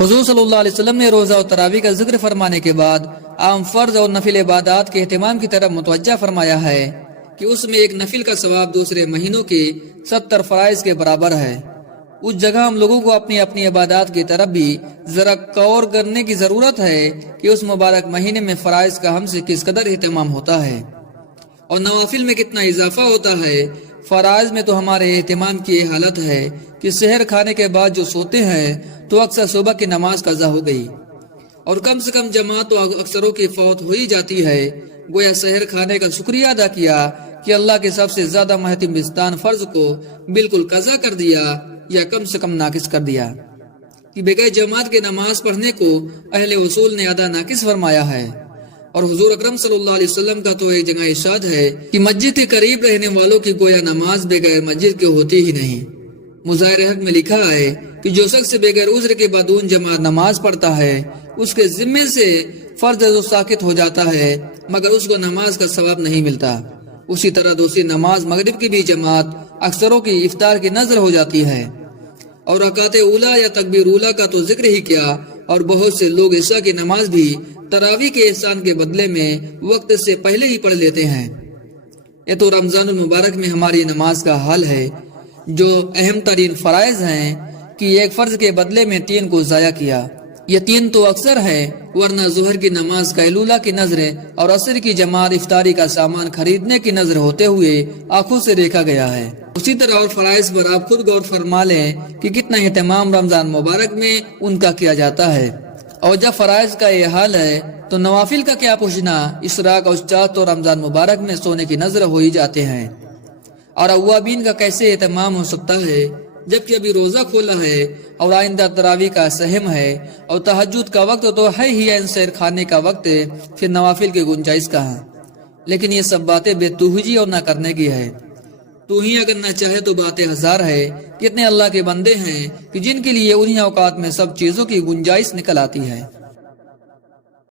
حضور صلی اللہ علیہ وسلم نے روزہ و تراویح کا ذکر فرمانے کے بعد عام فرض اور نفل عبادات کے اہتمام کی طرف متوجہ فرمایا ہے کہ اس میں ایک نفل کا ثواب دوسرے مہینوں کے 70 فرائض کے برابر ہے۔ اس جگہ ہم لوگوں کو اپنی اپنی عبادات کی طرف بھی ذرا غور کرنے کی ضرورت ہے کہ اس مبارک مہینے میں فرائض کا ہم سے کس قدر اہتمام ہوتا ہے اور نوافل میں کتنا اضافہ ہوتا ہے۔ فرائض میں تو ہمارے اہتمام کی یہ حالت ہے کہ سحر کھانے کے بعد جو سوتے ہیں تو اکثر صبح کی نماز قضا ہو گئی اور کم سے کم جماعت تو اکثروں کی فوت ہو ہی جاتی ہے۔ گویا سحر کھانے کا شکریہ ادا کیا کہ اللہ کے سب سے زیادہ مہتم بستان فرض کو بالکل قضا کر دیا یا کم سے کم ناقص کر دیا کہ بغیر جماعت کے نماز پڑھنے کو اہل اصول نے ادا ناقص فرمایا ہے۔ اور حضور اکرم صلی اللہ علیہ وسلم کا تو ایک جگہ ارشاد ہے کہ مسجد کے قریب رہنے والوں کی گویا نماز بغیر مسجد کے ہوتی ہی نہیں۔ مظاہر حق میں لکھا ہے کہ جو شخص بغیر عذر کے بدون جماعت نماز پڑھتا ہے اس کے ذمے سے فرض جو ساقط ہو جاتا ہے مگر اس کو نماز کا ثواب نہیں ملتا۔ اسی طرح دوسری نماز مغرب کی بھی جماعت اکثروں کی افطار کی نظر ہو جاتی ہے اور رکعت اولا یا تکبیر اولا کا تو ذکر ہی کیا، اور بہت سے لوگ عشاء کی نماز بھی تراویح کے احسان کے بدلے میں وقت سے پہلے ہی پڑھ لیتے ہیں۔ یہ تو رمضان المبارک میں ہماری نماز کا حال ہے جو اہم ترین فرائض ہیں کہ ایک فرض کے بدلے میں 3 کو ضائع کیا۔ یہ 3 تو اکثر ہے، ورنہ ظہر کی نماز قیلولہ کی نظریں اور عصر کی جماعت افطاری کا سامان خریدنے کی نظر ہوتے ہوئے آنکھوں سے دیکھا گیا ہے۔ اسی طرح اور فرائض پر آپ خود غور فرما لیں کہ کتنا اہتمام رمضان مبارک میں ان کا کیا جاتا ہے، اور جب فرائض کا یہ حال ہے تو نوافل کا کیا پوچھنا۔ اشراق اور چاہت تو رمضان مبارک میں سونے کی نظر ہو ہی جاتے ہیں، اور اوابین کا کیسے اہتمام ہو سکتا ہے جبکہ ابھی روزہ کھولا ہے اور آئندہ تراویح کا سہم ہے اور تہجد کا وقت تو ہے ہی، سحر کھانے کا وقت ہے، پھر نوافل کی گنجائش کہاں۔ لیکن یہ سب باتیں بے توجی اور نہ کرنے کی ہے۔ تو ہی اگر نہ چاہے تو باتیں ہزار ہے۔ کتنے اللہ کے بندے ہیں کہ جن کے لیے انہی اوقات میں سب چیزوں کی گنجائش نکل آتی ہے۔